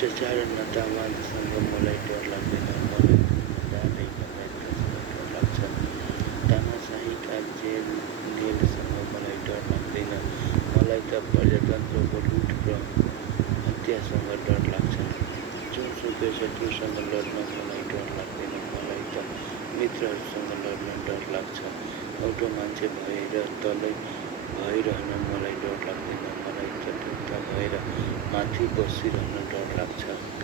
भ्रष्टाचार र तामाङसँग मलाई डर लाग्दैन। मलाई दाँदै बनाइसँग डर लाग्छ। तानाशाहीका जेलसँग मलाई डर लाग्दैन। मलाई त प्रजातन्त्रको लुट र हत्यासँग डर लाग्छ। जुनसुकै शत्रुसँग लड्न मलाई डर लाग्दैन। मलाई त मित्रहरूसँग लड्न डर लाग्छ। एउटा मान्छे भएर तलै भइरहन मलाई डर लाग्दैन। मलाई त ढुक्क भएर माथि बसिरहन डर लाग्छ।